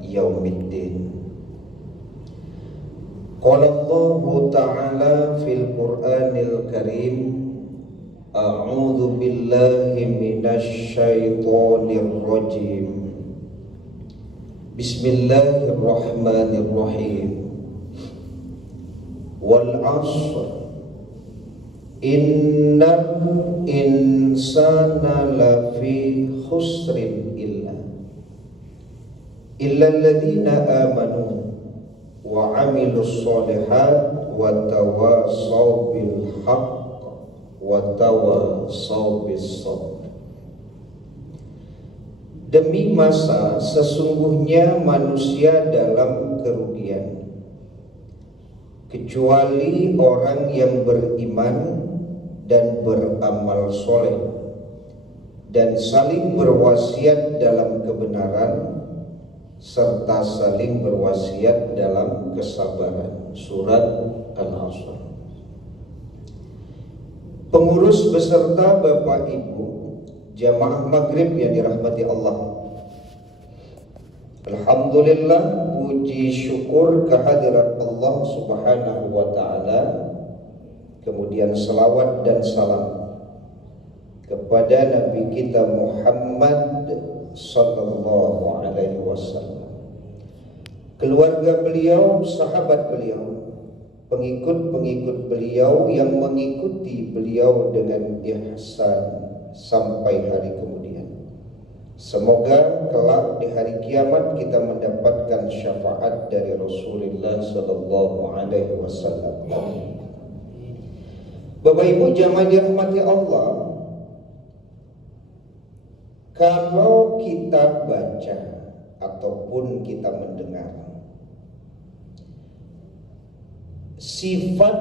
Yaumiddin. Qala Allahu ta'ala fil Qur'anil Karim, a'udzu billahi minasy syaithanir rajim. Bismillahirrahmanirrahim. Wal 'ashr innal insana lafi khusrin illa alladziina aamanu wa 'amilus sholihat wa tawassaw bil haqq wa tawassaw bis sabr. Demi masa sesungguhnya manusia dalam kerugian, kecuali orang yang beriman dan beramal soleh dan saling berwasiat dalam kebenaran serta saling berwasiat dalam kesabaran. Surat Al-Asr. Pengurus beserta Bapak Ibu jamaah maghrib yang dirahmati Allah, alhamdulillah, puji syukur kehadirat Allah subhanahu wa ta'ala, kemudian salawat dan salam kepada Nabi kita Muhammad sallallahu alaihi wasallam, keluarga beliau, sahabat beliau, pengikut-pengikut beliau yang mengikuti beliau dengan ihsan sampai hari kemudian. Semoga kelak di hari kiamat kita mendapatkan syafaat dari Rasulullah sallallahu alaihi wasallam. Bapak Ibu jamaah dirahmati Allah, kalau kita baca ataupun kita mendengar sifat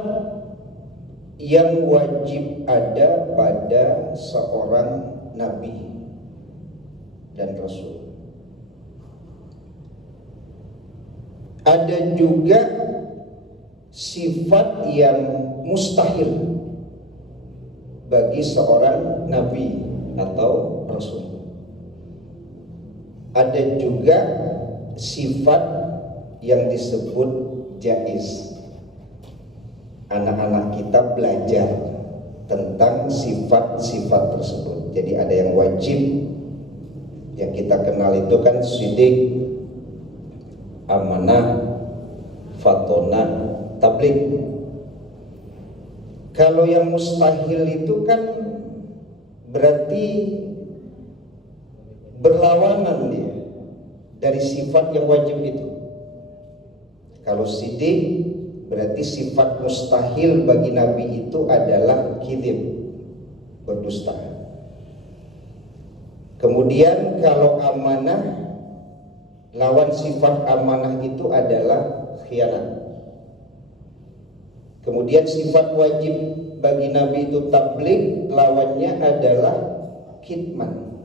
yang wajib ada pada seorang nabi dan rasul, ada juga sifat yang mustahil bagi seorang nabi atau rasul. Ada juga sifat yang disebut jaiz. Anak-anak kita belajar tentang sifat-sifat tersebut. Jadi ada yang wajib, yang kita kenal itu kan sidik, amanah, fatonah, tabligh. Kalau yang mustahil itu kan berarti berlawanan dia dari sifat yang wajib itu. Kalau sidik berarti sifat mustahil bagi Nabi itu adalah kizib, berdusta. Kemudian kalau amanah, lawan sifat amanah itu adalah khianat. Kemudian sifat wajib bagi Nabi itu tabligh, lawannya adalah kitman,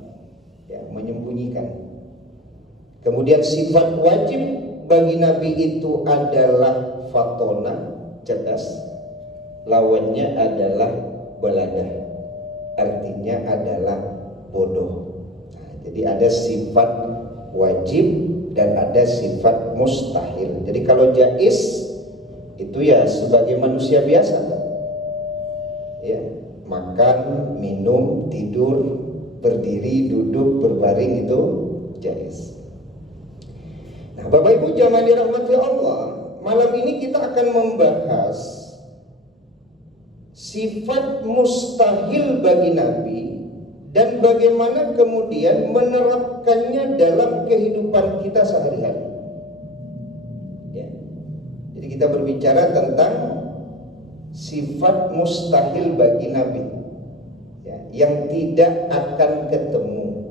ya, menyembunyikan. Kemudian sifat wajib bagi Nabi itu adalah fatona, cerdas, lawannya adalah beladah, artinya adalah bodoh. Nah, jadi ada sifat wajib dan ada sifat mustahil. Jadi kalau jaiz itu ya sebagai manusia biasa, ya, makan, minum, tidur, berdiri, duduk, berbaring, itu jaiz. Nah, Bapak Ibu jamaah dirahmati Allah, malam ini kita akan membahas sifat mustahil bagi Nabi dan bagaimana kemudian menerapkannya dalam kehidupan kita sehari-hari. Ya. Jadi kita berbicara tentang sifat mustahil bagi Nabi, ya, yang tidak akan ketemu.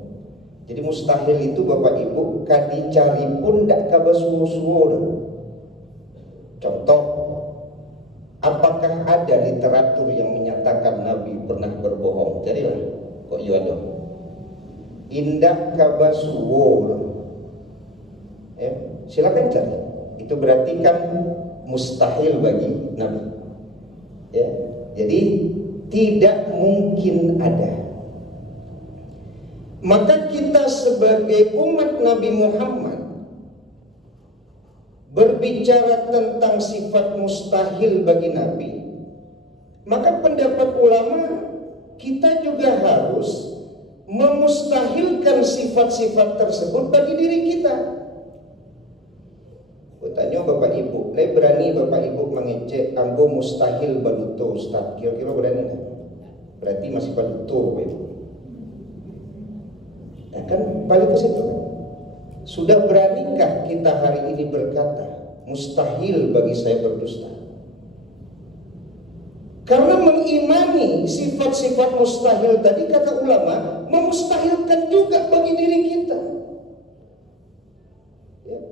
Jadi mustahil itu Bapak Ibu kadicari pun dak kabasuwo-suwo. Contoh, apakah ada literatur yang menyatakan Nabi pernah berbohong? Jadilah kok iya dong. Indak kabasuwo. Ya, silakan cari. Itu berarti kan mustahil bagi Nabi. Ya, jadi tidak mungkin ada. Maka kita sebagai umat Nabi Muhammad berbicara tentang sifat mustahil bagi Nabi, maka pendapat ulama kita juga harus memustahilkan sifat-sifat tersebut bagi diri kita. Tanya Bapak Ibu, berani Bapak Ibu mengecek anggo mustahil baduto Ustaz? Kira-kira berani nggak? Berarti masih baduto Bapak Ibu. Ya kan balik ke situ. Sudah beranikah kita hari ini berkata mustahil bagi saya berdusta? Karena mengimani sifat-sifat mustahil tadi, kata ulama, memustahilkan juga bagi diri kita. Ya.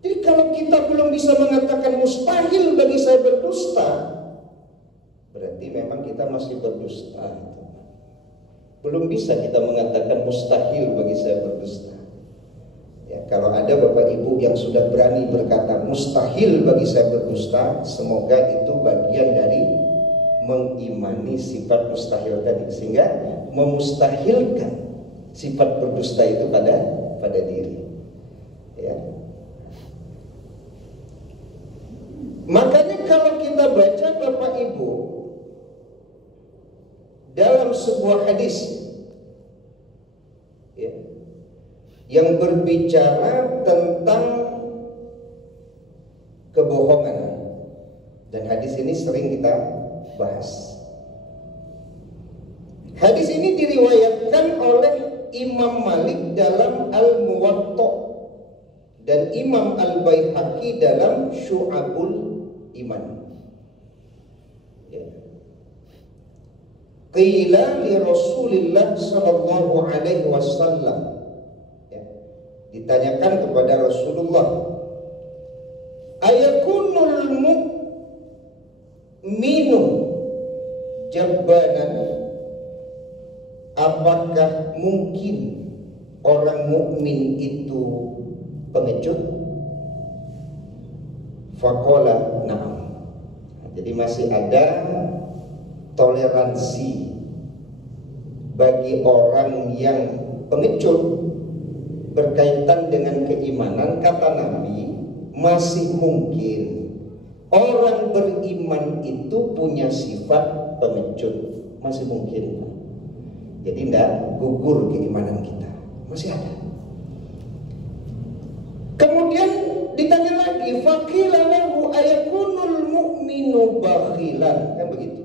Jadi kalau kita belum bisa mengatakan mustahil bagi saya berdusta, berarti memang kita masih berdusta. Belum bisa kita mengatakan mustahil bagi saya berdusta. Ya, kalau ada Bapak Ibu yang sudah berani berkata mustahil bagi saya berdusta, semoga itu bagian dari mengimani sifat mustahil tadi, sehingga memustahilkan sifat berdusta itu pada diri. Ya. Makanya kalau kita baca Bapak Ibu dalam sebuah hadis ya, yang berbicara tentang kebohongan, dan hadis ini sering kita bahas. Hadis ini diriwayatkan oleh Imam Malik dalam Al-Muwatta dan Imam Al-Baihaqi dalam Syu'abul Iman. Ya. Qila li Rasulillah sallallahu alaihi wasallam, ditanyakan kepada Rasulullah, ayakunul mu'minu jabbanan, apakah mungkin orang mukmin itu pengecut? Faqala na'am. Jadi masih ada toleransi bagi orang yang pengecut berkaitan dengan keimanan. Kata Nabi, masih mungkin orang beriman itu punya sifat pengecut, masih mungkin. Jadi tidak gugur keimanan kita, masih ada. Kemudian ditanya lagi, faqila lahu ayakunul mu'minu bakhilan, kan begitu.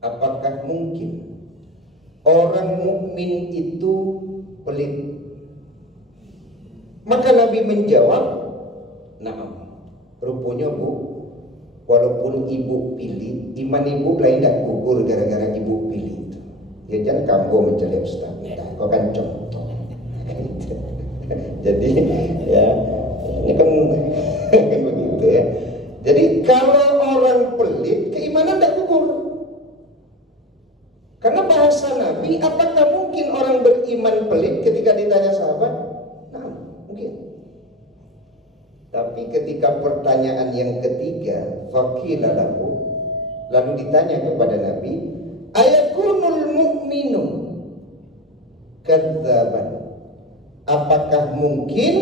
Apakah mungkin orang mukmin itu pelit? Maka Nabi menjawab, nah, rupanya Bu, walaupun ibu pilih, iman ibu lain tidak gugur gara-gara ibu pilih itu. Ya jangan kamu mencari Ustaz, kau kan contoh. Jadi ya ini kan begitu ya. Jadi kalau orang pelit, keimanan tidak gugur. Karena bahasa Nabi, apakah mungkin orang beriman pelit? Ketika ditanya sahabat, nah mungkin. Tapi ketika pertanyaan yang ketiga, faqila lahu, lalu ditanya kepada Nabi, ayakunul mu'minu kadzaban, apakah mungkin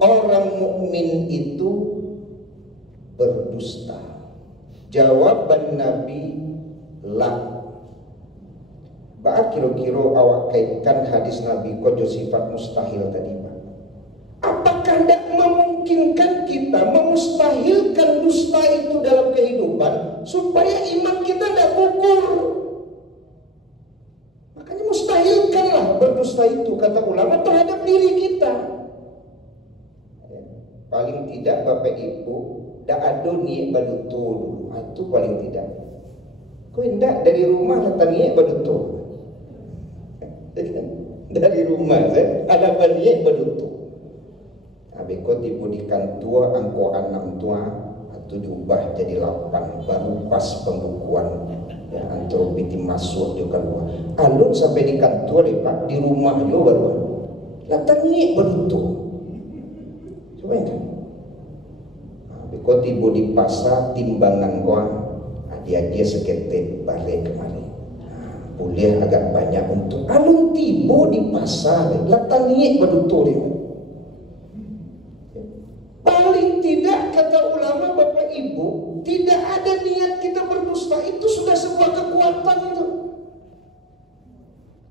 orang mukmin itu berdusta? Jawaban Nabi, la. Pak kira-kira awak kaitkan hadis Nabi kojo sifat mustahil tadi Pak. Apakah tidak memungkinkan kita memustahilkan dusta itu dalam kehidupan supaya iman kita tidak gugur? Makanya mustahilkanlah berdusta itu, kata ulama, terhadap diri kita. Paling tidak Bapak Ibu tidak ada niat badutul, itu paling tidak. Kau tidak dari rumah datang niat badutul. Dari rumah saya ada banyak bedutu. Tapi kau dibudikan tua angko 6 tua atau diubah jadi 8 baru pas pembukuan ya, antara biti masuk juga keluar. Alun sampai di kantor Pak, di rumah juga baru. Latangnya bedutu. Coba kan. Tapi kau tiba di pasar timbangan kau dia seketet balik kemarin. Boleh agak banyak untuk alun tibo di pasar latangnya bedutu dia. Ibu, tidak ada niat kita berdusta, itu sudah sebuah kekuatan itu.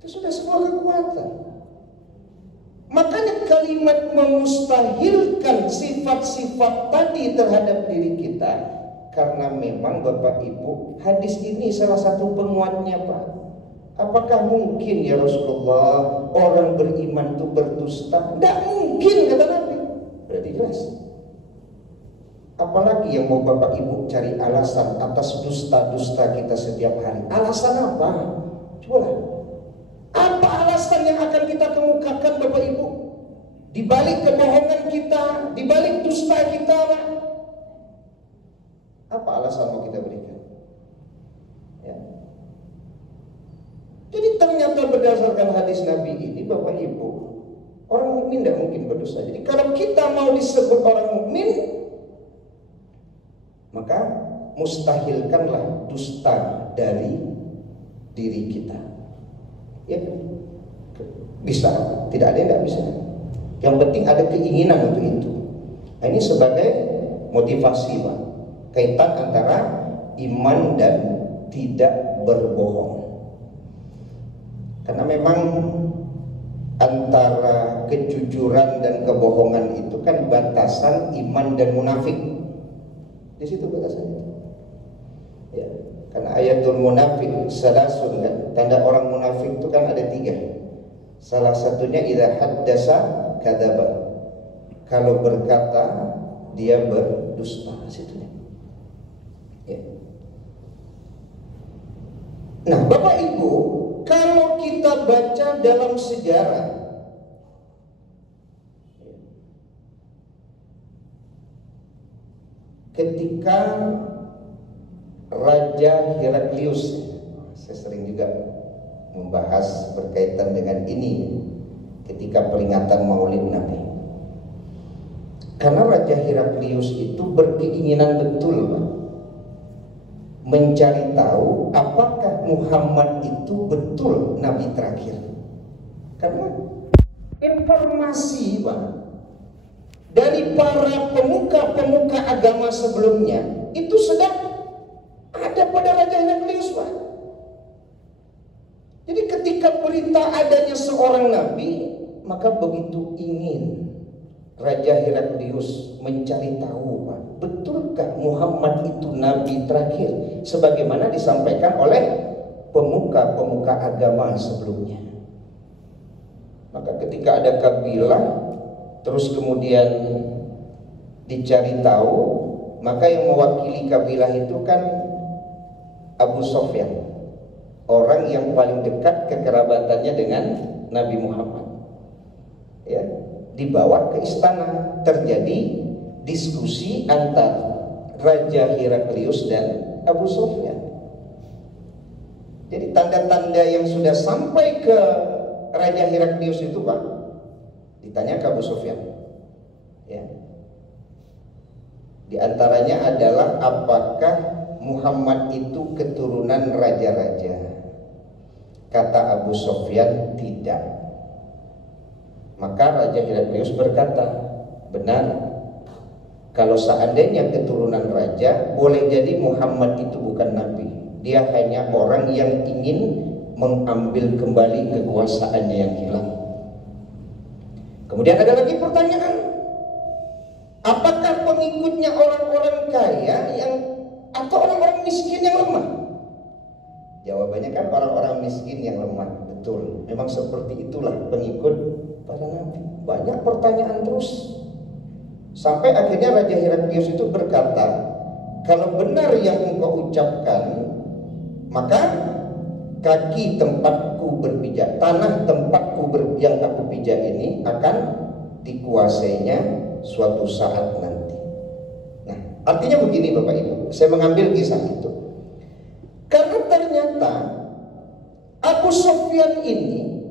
Itu sudah sebuah kekuatan. Makanya kalimat memustahilkan sifat-sifat tadi terhadap diri kita, karena memang Bapak Ibu, hadis ini salah satu penguatnya, Pak. Apakah mungkin ya Rasulullah orang beriman itu berdusta? Tidak mungkin, kata Nabi. Berarti jelas. Apalagi yang mau Bapak Ibu cari alasan atas dusta-dusta kita setiap hari? Alasan apa? Cobalah. Apa alasan yang akan kita kemukakan Bapak Ibu? Di balik kebohongan kita, di balik dusta kita, Pak. Apa alasan mau kita berikan? Ya. Jadi ternyata berdasarkan hadis Nabi ini, Bapak Ibu, orang mukmin tidak mungkin berdosa. Jadi kalau kita mau disebut orang mukmin, maka mustahilkanlah dusta dari diri kita. Ya, bisa, tidak ada yang tidak bisa. Yang penting ada keinginan untuk itu. Nah, ini sebagai motivasi, Pak. Kaitan antara iman dan tidak berbohong. Karena memang antara kejujuran dan kebohongan itu kan batasan iman dan munafik. Di situ batasannya. Ya, karena ayatul munafik salasun kan, tanda orang munafik itu kan ada 3. Salah satunya idza haddasa kadzaba. Kalau berkata dia berdusta, situnya. Ya. Nah, Bapak Ibu, kalau kita baca dalam sejarah, ketika Raja Heraklius, saya sering juga membahas berkaitan dengan ini ketika peringatan Maulid Nabi. Karena Raja Heraklius itu berkeinginan betul, Pak, mencari tahu apakah Muhammad itu betul Nabi terakhir. Karena informasi, Pak, dari para pemuka-pemuka agama sebelumnya itu sudah ada pada Raja Heraklius, Pak. Jadi ketika berita adanya seorang Nabi, maka begitu ingin Raja Heraklius mencari tahu, Pak, betulkah Muhammad itu Nabi terakhir sebagaimana disampaikan oleh pemuka-pemuka agama sebelumnya. Maka ketika ada kabilah terus kemudian dicari tahu, maka yang mewakili kabilah itu kan Abu Sofyan, orang yang paling dekat kekerabatannya dengan Nabi Muhammad. Ya, dibawa ke istana, terjadi diskusi antara Raja Heraklius dan Abu Sofyan. Jadi tanda-tanda yang sudah sampai ke Raja Heraklius itu, Pak, ditanya ke Abu Sofyan. Ya. Di antaranya adalah apakah Muhammad itu keturunan raja-raja? Kata Abu Sofyan, tidak. Maka Raja Heraklius berkata, benar, kalau seandainya keturunan raja, boleh jadi Muhammad itu bukan nabi. Dia hanya orang yang ingin mengambil kembali kekuasaannya yang hilang. Kemudian ada lagi pertanyaan, apakah pengikutnya orang-orang kaya atau orang-orang miskin yang lemah? Jawabannya kan orang-orang miskin yang lemah. Betul, memang seperti itulah pengikut para nabi. Banyak pertanyaan terus, sampai akhirnya Raja Heraklius itu berkata, kalau benar yang engkau ucapkan, maka kaki tempatku berpijak, tanah tempatku yang aku pijak ini akan dikuasainya suatu saat nanti. Nah, artinya begini Bapak Ibu, saya mengambil kisah itu karena ternyata Abu Sofyan ini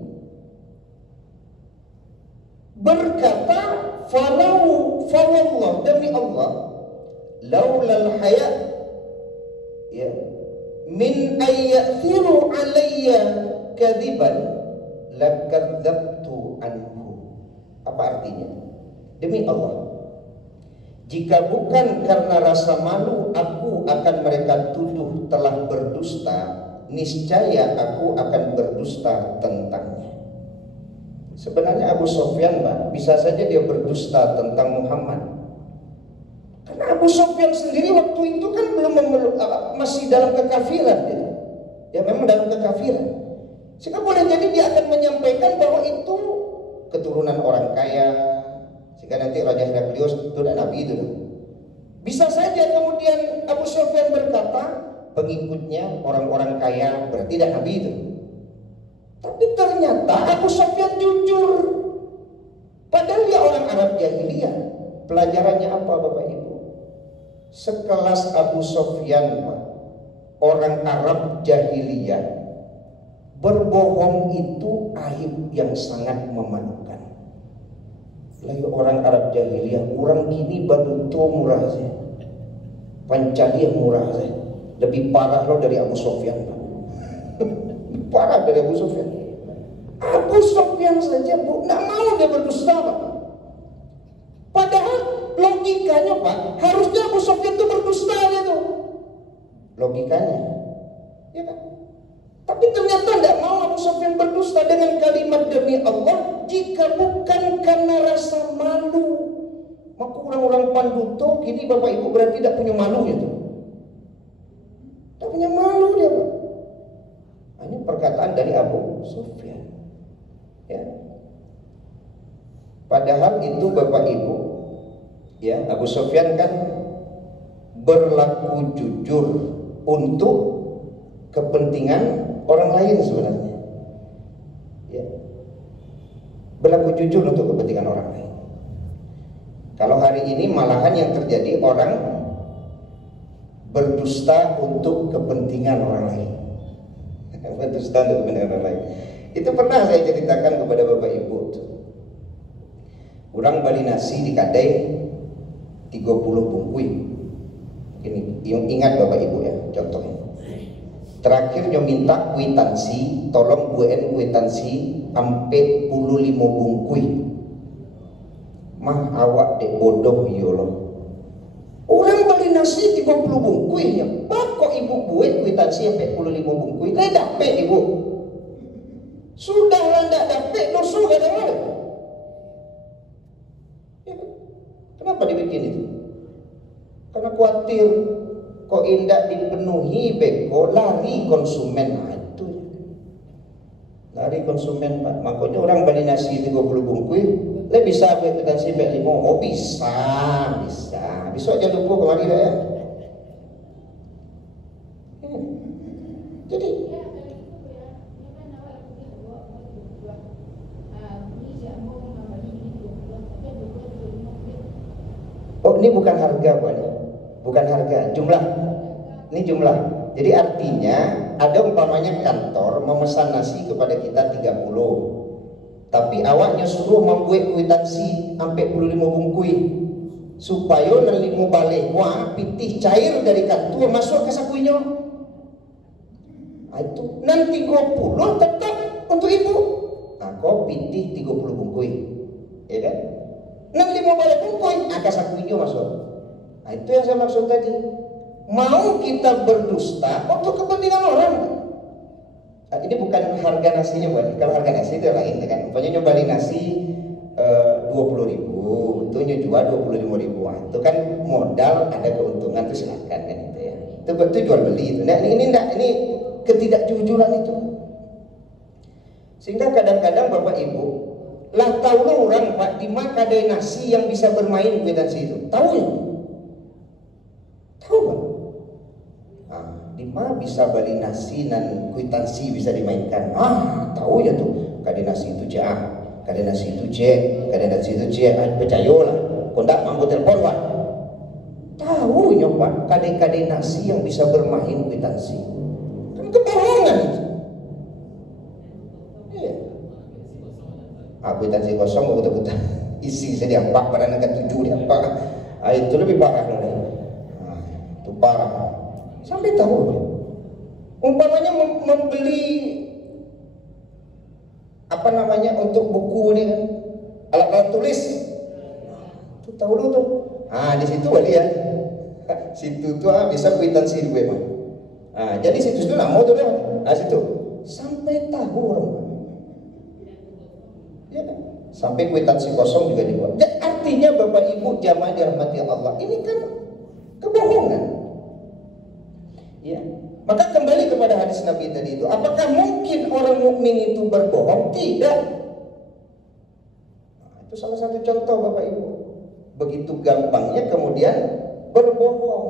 berkata, falawallah, demi Allah, laulal haya, ya, min ayyathiru alayya kadiban lakadzabtu anhu. Apa artinya? Demi Allah, Jika bukan karena rasa malu, aku akan mereka tuduh telah berdusta, niscaya aku akan berdusta tentangnya. Sebenarnya Abu Sufyan, Pak, bisa saja dia berdusta tentang Muhammad. Karena Abu Sufyan sendiri waktu itu kan belum masih dalam kekafiran gitu. Ya memang dalam kekafiran. Sehingga boleh jadi dia akan menyampaikan bahwa itu keturunan orang kaya, sehingga nanti Raja Heraklius itu dan Nabi itu. Bisa saja kemudian Abu Sufyan berkata pengikutnya orang-orang kaya, berarti dan Nabi itu. Tapi ternyata Abu Sufyan jujur. Padahal dia orang Arab jahiliyah. Pelajarannya apa Bapak Ibu? Sekelas Abu Sufyan, orang Arab jahiliyah, berbohong itu aib yang sangat memalukan. Lagi orang Arab jahiliyah, orang kini baduto murah saja, pancaliyah murah saja, lebih parah loh dari Abu Sufyan. Parah dari Abu Sufyan. Abu Sufyan saja nggak mau dia berdusta, Pak. Padahal logikanya, Pak, harusnya Abu Sufyan itu berdusta gitu. Logikanya, ya kan? Tapi ternyata tidak mau Abu Sufyan berdusta dengan kalimat demi Allah, jika bukan karena rasa malu. Maka orang-orang panduto kini Bapak Ibu berarti tidak punya malu gitu. Tidak punya malu dia, Pak. Ini perkataan dari Abu Sufyan. Ya. Padahal itu Bapak Ibu, ya, Abu Sufyan kan berlaku jujur untuk kepentingan orang lain sebenarnya, ya. Berlaku jujur untuk kepentingan orang lain. Kalau hari ini malahan yang terjadi orang berdusta untuk kepentingan orang lain. Berdusta untuk kepentingan orang lain. Itu pernah saya ceritakan kepada Bapak Ibu. Orang bali nasi di kadai 30 bungkui. Ini ingat Bapak Ibu ya, contohnya. Terakhir nyo minta kwitansi, tolong buen kwitansi ampe 15 bungkui. Mah awak dek bodoh yolo. Orang beli nasi 30 bungkui ya. Kok ibu buen kwitansi ampe 15 bungkui? Tidak dapat ibu. Sudah lah tidak dapat, dosa gak ada. Ya, kenapa dibikin itu? Karena khawatir kok indah dipenuhi beko, lari konsumen. Nah, itu lari konsumen, Pak. Makanya orang beli nasi 30 bungkui, le bisa kwitansi 5. Oh bisa. Besok aja lupa kemari dah ya. Jadi oh ini bukan harga, Pak. Bukan harga, jumlah. Ini jumlah. Jadi artinya ada umpamanya kantor memesan nasi kepada kita 30. Tapi awaknya suruh membuat kwitansi sampai 15 bungkui. Supaya nelimu balik wah pitih cair dari kantor masuk ke sakunya. Itu nanti 30 tetap untuk ibu. Nah, kau pitih 30 bungkui. Ya kan? Nelimu balik bungkui, ke sakunya masuk. Nah, itu yang saya maksud tadi. Mau kita berdusta untuk kepentingan orang. Nah, ini bukan harga nasinya, bukan. Kalau harga nasi itu lain, kan? Pokoknya nyobain nasi 20.000, itu jual 25.000. Itu kan modal, ada keuntungan, itu silakan kan itu ya. Itu jual beli itu. Nah, ini ketidakjujuran itu. Sehingga kadang-kadang Bapak Ibu lah tahu orang Pak di mana ada nasi yang bisa bermain kwitansi itu. Tahu ya? Tahu Pak? Nah, di mana bisa beli nasi dan kwitansi bisa dimainkan? Tahu ya tuh. Kade nasi itu jah, kade nasi itu je, kade nasi itu je. Percaya lah. Kondak mampu telepon Pak. Tahu ya Pak, kade-kade nasi yang bisa bermain kwitansi. Kan kebohongan itu. Iya. Kwitansi kosong betul-betul isi saya diampak pada negara 7 diampak. Itu lebih parah loh. Itu parah. Sampai tahu umpamanya membeli apa namanya untuk buku ini kan, alat-alat tulis Tuh tahu lu tuh. Ah di situ lihat. Situ tuh bisa kwitansi gue mah. Nah, jadi situ itu mau tuh lewat. Nah situ sampai tahu orang. Ya kan? Sampai kwitansi kosong juga dibuat. Dan artinya Bapak Ibu jamaah dirahmati Allah, ini kan kebohongan. Ya. Maka kembali kepada hadis Nabi tadi itu, apakah mungkin orang mukmin itu berbohong? Tidak. Nah, itu salah satu contoh Bapak Ibu. Begitu gampangnya kemudian berbohong.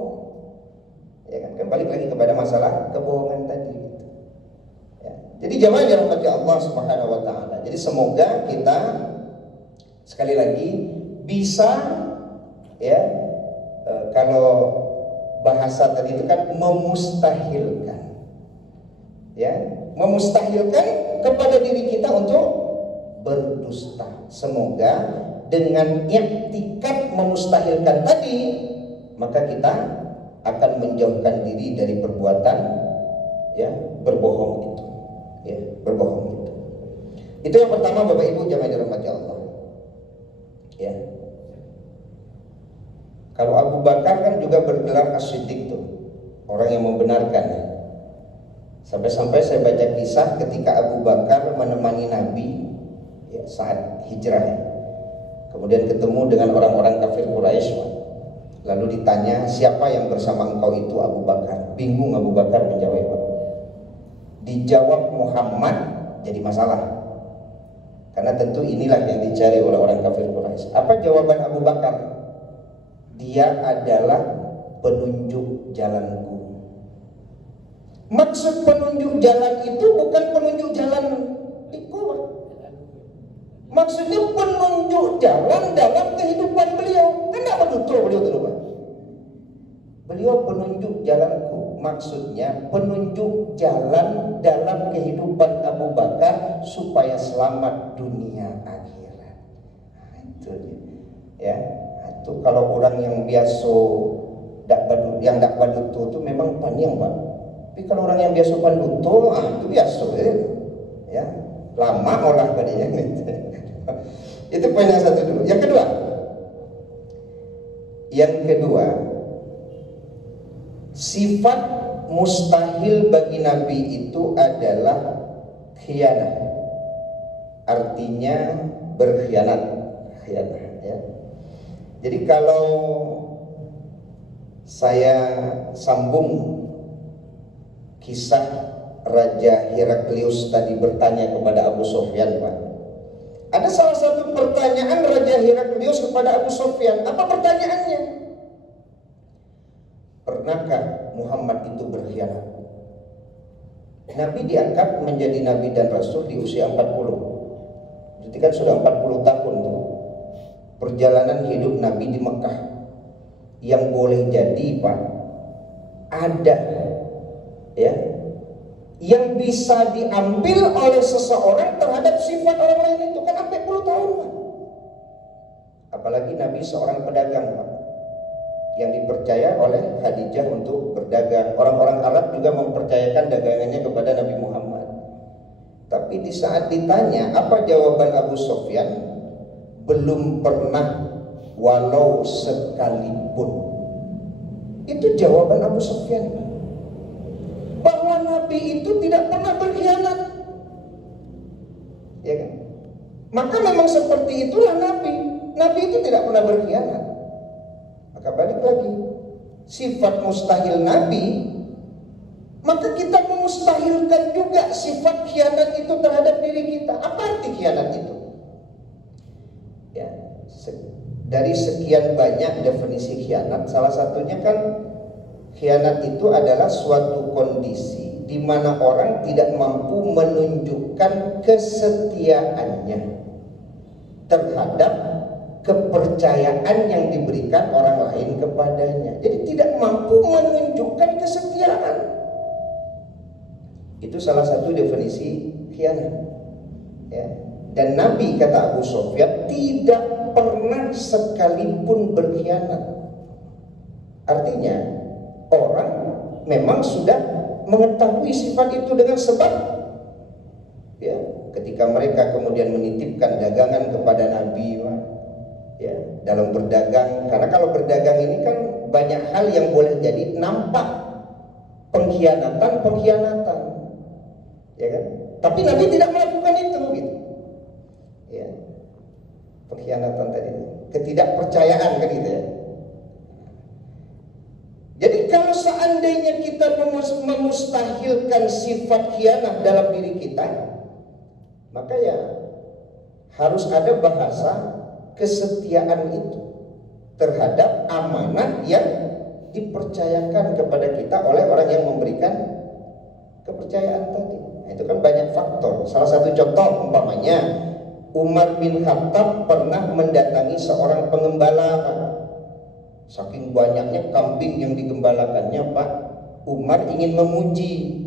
Ya kan? Kembali lagi kepada masalah kebohongan tadi. Ya. Jadi jamaah dirahmati Allah Subhanahu wa taala. Jadi semoga kita sekali lagi bisa ya kalau bahasa tadi itu kan memustahilkan, ya, memustahilkan kepada diri kita untuk berdusta. Semoga dengan iktikad memustahilkan tadi, maka kita akan menjauhkan diri dari perbuatan ya berbohong itu, ya berbohong itu. Itu yang pertama Bapak Ibu jamaah dirahmati Allah. Ya. Kalau Abu Bakar kan juga bergelar as-siddiq tuh, orang yang membenarkan. Sampai-sampai saya baca kisah ketika Abu Bakar menemani Nabi ya, saat hijrah. Kemudian ketemu dengan orang-orang kafir Quraisy. Lalu ditanya, siapa yang bersama engkau itu? Abu Bakar. Bingung Abu Bakar menjawab. Dijawab Muhammad, jadi masalah. Karena tentu inilah yang dicari oleh orang kafir Quraisy. Apa jawaban Abu Bakar? Dia adalah penunjuk jalanku. Maksud penunjuk jalan itu bukan penunjuk jalan itu. Maksudnya penunjuk jalan dalam kehidupan beliau. Kan tidak betul beliau itu, Pak. Beliau penunjuk jalanku. Maksudnya penunjuk jalan dalam kehidupan Abu Bakar supaya selamat dunia akhirat. Nah, itu ya. Itu kalau orang yang biasa yang dak paduto itu memang panjang Pak. Tapi kalau orang yang biasa paduto itu biasa ya. Lama olah padanya gitu. Itu poin yang satu dulu. Yang kedua, sifat mustahil bagi Nabi itu adalah khianat. Artinya berkhianat, khianat ya. Jadi kalau saya sambung kisah Raja Heraklius tadi bertanya kepada Abu Sufyan, Pak. Ada salah satu pertanyaan Raja Heraklius kepada Abu Sufyan. Apa pertanyaannya? Pernahkah Muhammad itu berkhianat? Nabi diangkat menjadi Nabi dan Rasul di usia 40. Jadi kan sudah 40 tahun tuh. Perjalanan hidup Nabi di Mekah. Yang boleh jadi Pak, ada ya yang bisa diambil oleh seseorang terhadap sifat orang lain itu kan sampai 10 tahun Pak. Apalagi Nabi seorang pedagang Pak, yang dipercaya oleh Khadijah untuk berdagang. Orang-orang Arab juga mempercayakan dagangannya kepada Nabi Muhammad. Tapi di saat ditanya apa jawaban Abu Sufyan, belum pernah walau sekalipun. Itu jawaban Abu Sufyan, bahwa Nabi itu tidak pernah berkhianat, ya kan? Maka memang seperti itulah Nabi. Nabi itu tidak pernah berkhianat. Maka balik lagi, sifat mustahil Nabi, maka kita memustahilkan juga sifat khianat itu terhadap diri kita. Apa arti khianat itu? Ya, dari sekian banyak definisi khianat, salah satunya kan khianat itu adalah suatu kondisi di mana orang tidak mampu menunjukkan kesetiaannya terhadap kepercayaan yang diberikan orang lain kepadanya. Jadi tidak mampu menunjukkan kesetiaan. Itu salah satu definisi khianat. Ya. Dan Nabi, kata Abu Sufyan, tidak pernah sekalipun berkhianat. Artinya orang memang sudah mengetahui sifat itu dengan sebab ya, ketika mereka kemudian menitipkan dagangan kepada Nabi Ya, dalam berdagang, karena kalau berdagang ini kan banyak hal yang boleh jadi nampak pengkhianatan, ya kan? Tapi Nabi tidak melakukan itu, gitu. Ya, pengkhianatan tadi, ketidakpercayaan kan gitu ya. Jadi kalau seandainya kita memustahilkan sifat khianat dalam diri kita, maka ya harus ada bahasa kesetiaan itu terhadap amanah yang dipercayakan kepada kita oleh orang yang memberikan kepercayaan tadi. Nah, itu kan banyak faktor. Salah satu contoh umpamanya Umar bin Khattab pernah mendatangi seorang pengembala. Saking banyaknya kambing yang digembalakannya, Pak, Umar ingin menguji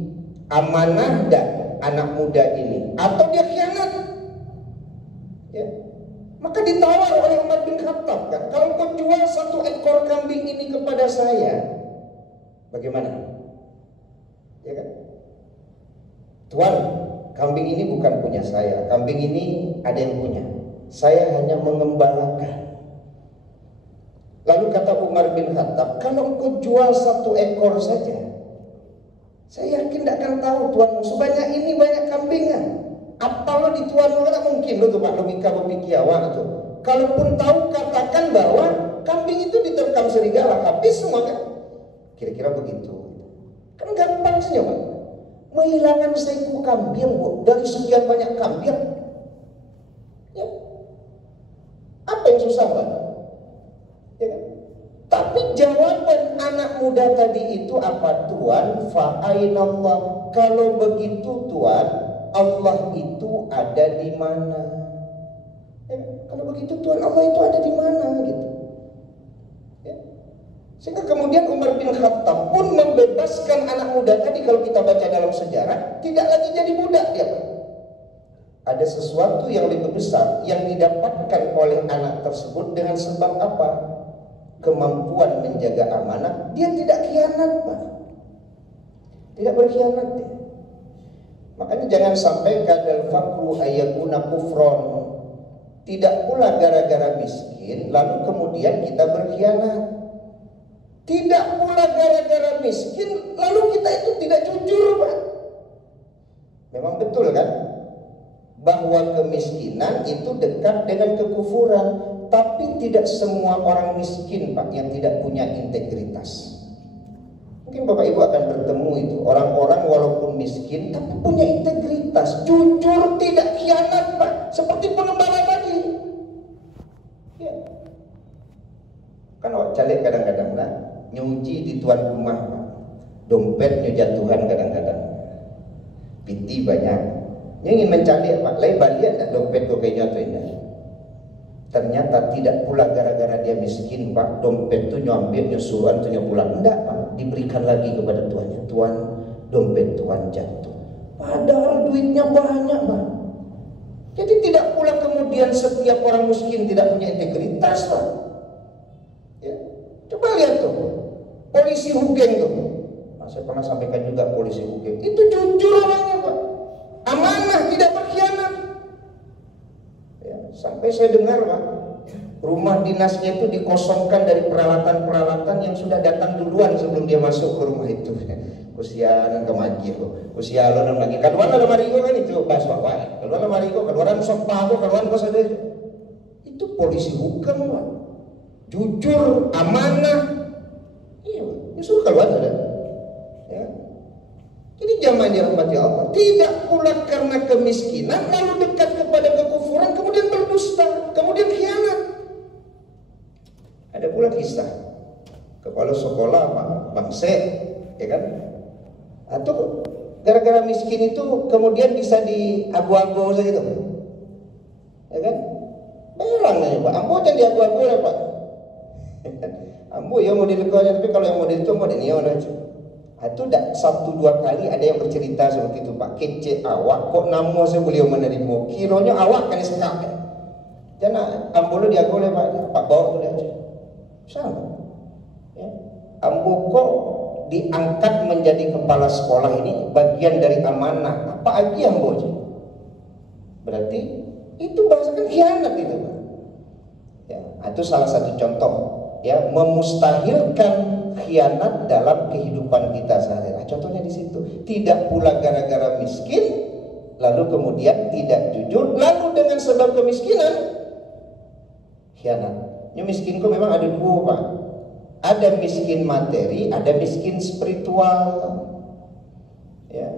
amanah dan anak muda ini atau dia khianat. Ya. Maka ditawar oleh Umar bin Khattab, kan, kalau kau jual 1 ekor kambing ini kepada saya, bagaimana? Ya kan? Tuan, kambing ini bukan punya saya, kambing ini ada yang punya. Saya hanya mengembalakan. Lalu kata Umar bin Khattab, kalau engkau jual 1 ekor saja, saya yakin tidak akan tahu tuanmu sebanyak ini banyak kambingnya. Apa lo di tuanmu kan mungkin lo tuh Pak logika berpikiawan tuh. Kalaupun tahu katakan bahwa kambing itu diterkam serigala, habis semua kan. Kira-kira begitu. Kan gampang saja Pak. Menghilangkan seekor kambing dari sekian banyak kambing. Ya. Apa yang susah Pak? Ya kan? Tapi jawaban anak muda tadi itu apa? Tuan, fa'ainallah. Kalau begitu Tuan, Allah itu ada di mana? Ya, kalau begitu Tuhan, Allah itu ada di mana gitu. Ya. Sehingga kemudian Umar bin Khattab pun membebaskan anak muda tadi. Kalau kita baca dalam sejarah, tidak lagi jadi budak dia. Ada sesuatu yang lebih besar yang didapatkan oleh anak tersebut dengan sebab apa? Kemampuan menjaga amanah. Dia tidak khianat Pak. Tidak berkhianat dia. Makanya jangan sampai kadal fakru ayakuna kufron. Tidak pula gara-gara miskin lalu kemudian kita berkhianat. Tidak pula gara-gara miskin lalu kita itu tidak jujur Pak. Memang betul kan bahwa kemiskinan itu dekat dengan kekufuran. Tapi tidak semua orang miskin Pak yang tidak punya integritas. Mungkin Bapak Ibu akan bertemu itu orang-orang walaupun miskin tapi punya integritas, jujur, tidak khianat Pak, seperti pengembala tadi. Ya. Kan caleg kadang-kadang lah nyuci di tuan rumah Pak. Dompetnya jatuhan kadang-kadang. Piti banyak. Yang ingin mencari Pak, lain balian tak dompet kok kayaknya tuh ini. Ternyata tidak pula gara-gara dia miskin Pak, dompet itu nyambil nyusuan tuh pulang. Enggak Pak, diberikan lagi kepada tuannya. Tuan, dompet tuan jatuh. Padahal duitnya banyak Pak. Jadi tidak pula kemudian setiap orang miskin tidak punya integritas Pak. Ya. Coba lihat tuh, polisi Hugeng tuh. Nah, saya pernah sampaikan juga polisi Hugeng. Itu jujur orangnya Pak. Amanah, tidak berkhianat. Sampai saya dengar Pak, rumah dinasnya itu dikosongkan dari peralatan-peralatan yang sudah datang duluan sebelum dia masuk ke rumah itu. Usianan kemaki kok, usialan lagi. Keluar dalam marigo kan itu pas Pak. Keluar dalam marigo, keluaran sopa aku, keluaran kos ada. Itu polisi hukum Pak. Jujur, amanah. Iya, justru keluar ada. Ya. Jadi zaman dirahmati Allah, tidak pula karena kemiskinan lalu dekat kepada kekufuran kemudian berdusta, kemudian khianat. Ada pula kisah kepala sekolah Pak Bangse, ya kan? Atau gara-gara miskin itu kemudian bisa diagu-agu saja itu, ya kan? Belang aja Pak, ambo jangan diagu-agu ya Pak. Ambo ya mau dilekanya, tapi kalau yang mau itu mau dinion aja. Itu dah 1-2 kali ada yang bercerita seperti itu Pak. Kece awak kok namo saya beliau menerima. Kiranya awak kan sekak. Jangan ambo dia boleh Pak bawa tu dia aja. Sama. Ya. Ambo kok diangkat menjadi kepala sekolah ini bagian dari amanah. Apa lagi ambo aja? Berarti itu bahasa kan khianat itu Pak. Ya, itu salah satu contoh, ya, memustahilkan khianat dalam kehidupan kita sehari-hari. Contohnya di situ. Tidak pula gara-gara miskin, lalu kemudian tidak jujur, lalu dengan sebab kemiskinan khianat. Ini miskinku memang ada dua, Pak. Ada miskin materi, ada miskin spiritual. Ya.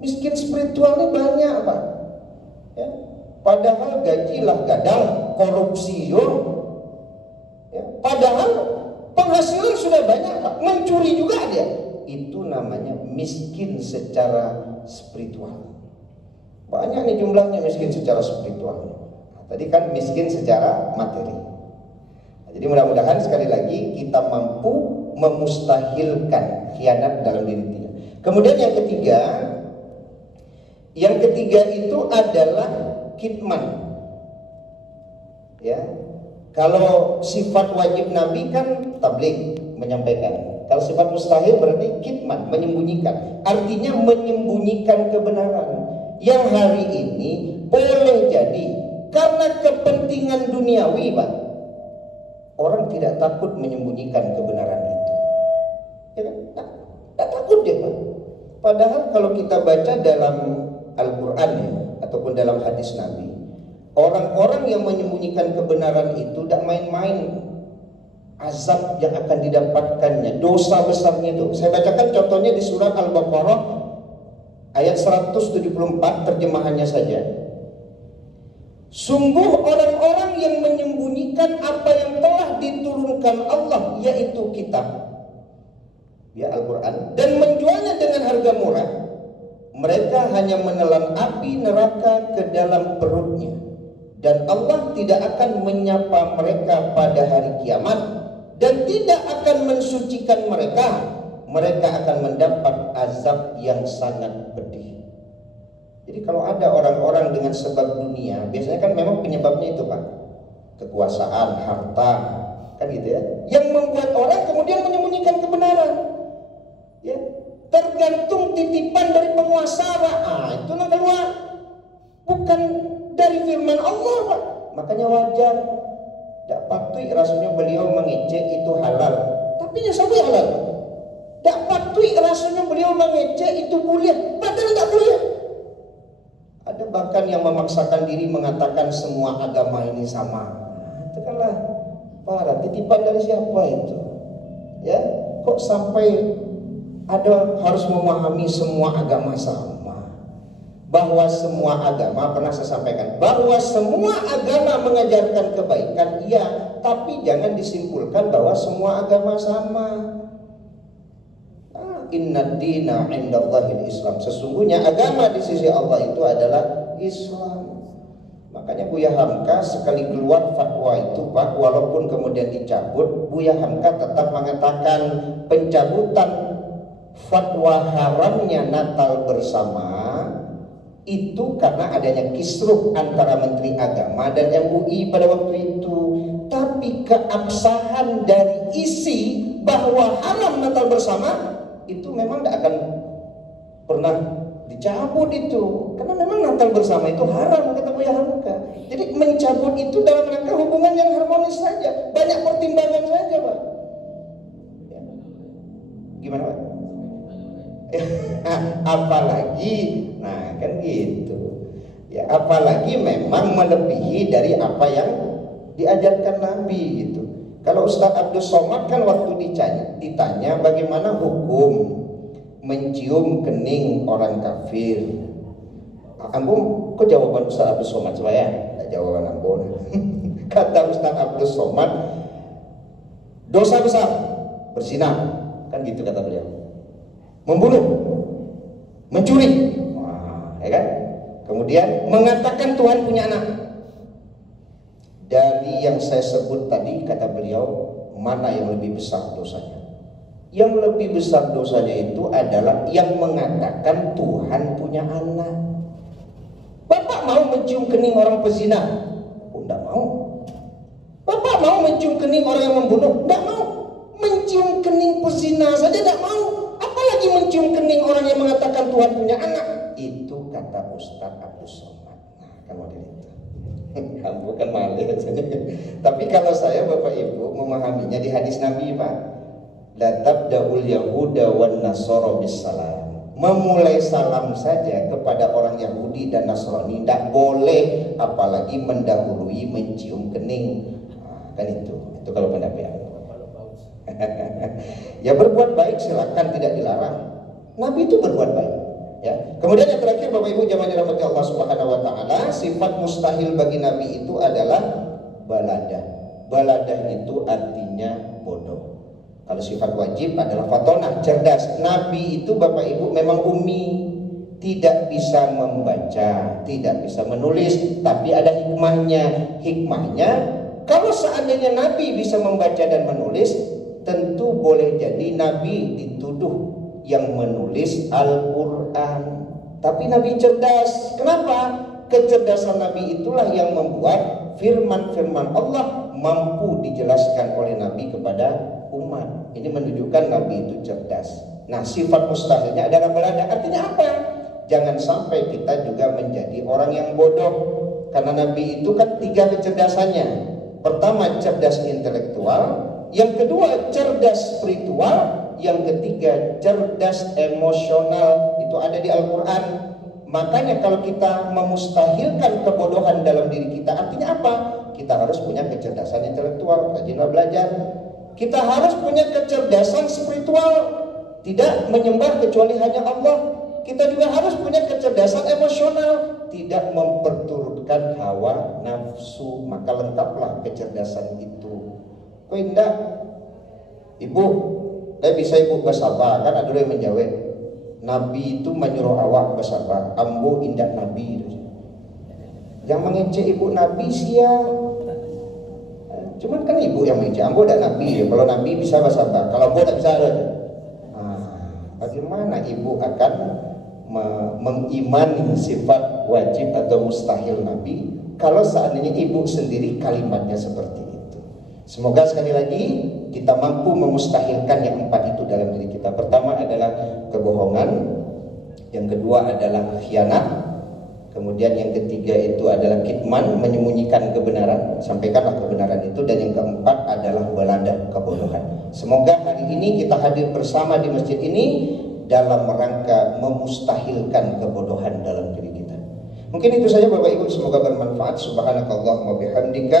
Miskin spiritual ini banyak, Pak. Ya. Padahal gajilah gadang, korupsi yo. Ya. Padahal penghasilan sudah banyak, Pak. Mencuri juga dia. Itu namanya miskin secara spiritual. Banyak nih jumlahnya miskin secara spiritual. Nah, tadi kan miskin secara materi. Nah, jadi mudah-mudahan sekali lagi kita mampu memustahilkan khianat dalam diri kita. Kemudian yang ketiga itu adalah kitman. Ya, kalau sifat wajib Nabi kan tabligh, menyampaikan. Kalau sifat mustahil berarti kitman, menyembunyikan. Artinya menyembunyikan kebenaran. Yang hari ini boleh jadi karena kepentingan duniawi, Pak, orang tidak takut menyembunyikan kebenaran itu. Ya kan? Tidak takut dia, Pak. Padahal kalau kita baca dalam Al-Quran ya, ataupun dalam hadis Nabi, orang-orang yang menyembunyikan kebenaran itu tidak main-main azab yang akan didapatkannya, dosa besarnya itu. Saya bacakan contohnya di surat Al-Baqarah ayat 174, terjemahannya saja. Sungguh orang-orang yang menyembunyikan apa yang telah diturunkan Allah, yaitu kitab, ya, Al-Quran, dan menjualnya dengan harga murah, mereka hanya menelan api neraka ke dalam perutnya, dan Allah tidak akan menyapa mereka pada hari kiamat, dan tidak akan mensucikan mereka. Mereka akan mendapat azab yang sangat pedih. Jadi kalau ada orang-orang dengan sebab dunia, biasanya kan memang penyebabnya itu, Pak, kekuasaan, harta, kan gitu ya, yang membuat orang kemudian menyembunyikan kebenaran. Ya, tergantung titipan dari penguasa, Pak. Itu yang keluar, bukan dari firman Allah, Pak. Makanya wajar, tidak patut rasanya beliau mengejek itu halal, tapi nyesabui halal. Tak patut rasanya beliau mengejek itu boleh, padahal tak boleh. Ada bahkan yang memaksakan diri mengatakan semua agama ini sama. Itu kanlah parah. Titipan dari siapa itu? Ya, kok sampai ada harus memahami semua agama sama? Bahwa semua agama, pernah saya sampaikan, bahwa semua agama mengajarkan kebaikan, iya, tapi jangan disimpulkan bahwa semua agama sama. Inna dina indallahil Islam. Sesungguhnya agama di sisi Allah itu adalah Islam. Makanya Buya Hamka sekali keluar fatwa itu, Pak, walaupun kemudian dicabut, Buya Hamka tetap mengatakan pencabutan fatwa haramnya Natal bersama itu karena adanya kisruh antara Menteri Agama dan MUI pada waktu itu. Tapi keabsahan dari isi bahwa haram Natal bersama itu memang tidak akan pernah dicabut itu, karena memang Natal bersama itu haram, kata Buya Hamka. Jadi mencabut itu dalam rangka hubungan yang harmonis saja, banyak pertimbangan saja, Pak. Ya. Gimana, Pak? Apalagi, nah kan gitu ya, apalagi memang melebihi dari apa yang diajarkan Nabi gitu. Kalau Ustaz Abdul Somad kan waktu ditanya bagaimana hukum mencium kening orang kafir, Ambon, kok jawaban Ustaz Abdul Somad saya? Tidak jawaban Ambon. Kata Ustaz Abdul Somad, dosa besar berzina, kan gitu kata beliau. Membunuh, mencuri, wah, ya kan? Kemudian mengatakan Tuhan punya anak. Dari yang saya sebut tadi, kata beliau, mana yang lebih besar dosanya? Yang lebih besar dosanya itu adalah yang mengatakan Tuhan punya anak. Bapak mau mencium kening orang pezina? Oh, tidak mau. Bapak mau mencium kening orang yang membunuh? Tidak mau. Mencium kening pezina saja tidak mau, apalagi mencium kening orang yang mengatakan Tuhan punya anak. Itu kata Ustaz Abdul Somad. Nah, kan model itu. Bukan malah. Tapi kalau saya Bapak Ibu memahaminya di hadis Nabi Pak, la tabda'ul yahuda wan nasara bisalam. Memulai salam saja kepada orang Yahudi dan Nasrani tidak boleh, apalagi mendahului mencium kening. Kan itu kalau pendapat. Ya berbuat baik silakan, tidak dilarang. Nabi itu berbuat baik. Ya. Kemudian yang terakhir Bapak Ibu jamaah dirahmati Allah Subhanahu wa taala, sifat mustahil bagi Nabi itu adalah balada. Balada itu artinya bodoh. Kalau sifat wajib adalah fatonah, cerdas. Nabi itu Bapak Ibu memang ummi, tidak bisa membaca, tidak bisa menulis, tapi ada hikmahnya. Hikmahnya, kalau seandainya Nabi bisa membaca dan menulis, tentu boleh jadi Nabi dituduh yang menulis Al-Quran. Tapi Nabi cerdas. Kenapa? Kecerdasan Nabi itulah yang membuat firman-firman Allah mampu dijelaskan oleh Nabi kepada umat. Ini menunjukkan Nabi itu cerdas. Nah, sifat mustahilnya adalah balada. Artinya apa? Jangan sampai kita juga menjadi orang yang bodoh. Karena Nabi itu kan 3 kecerdasannya. Pertama, cerdas intelektual. Yang kedua, cerdas spiritual. Yang ketiga, cerdas emosional. Itu ada di Al-Quran. Makanya kalau kita memustahilkan kebodohan dalam diri kita, artinya apa? Kita harus punya kecerdasan intelektual, rajinlah belajar. Kita harus punya kecerdasan spiritual, tidak menyembah kecuali hanya Allah. Kita juga harus punya kecerdasan emosional, tidak memperturutkan hawa nafsu. Maka lengkaplah kecerdasan itu. Kok indah? Ibu, bisa ibu bersabar, kan ada yang menjawab. Nabi itu menyuruh awak bersabar, ambo indah Nabi. Yang mengecek ibu Nabi siang. Cuman kan ibu yang mengecek, ambo dan Nabi. Kalau Nabi bisa bersabar, kalau ambo tak bisa. Bagaimana ibu akan mengimani sifat wajib atau mustahil Nabi kalau seandainya ibu sendiri kalimatnya seperti itu? Semoga sekali lagi kita mampu memustahilkan yang 4 itu dalam diri kita. Pertama adalah kebohongan, yang kedua adalah khianat, kemudian yang ketiga itu adalah kitman, menyembunyikan kebenaran, sampaikanlah kebenaran itu, dan yang keempat adalah balada, kebodohan. Semoga hari ini kita hadir bersama di masjid ini dalam rangka memustahilkan kebodohan dalam diri kita. Mungkin itu saja Bapak Ibu, semoga bermanfaat. Subhanakallahumma bihamdika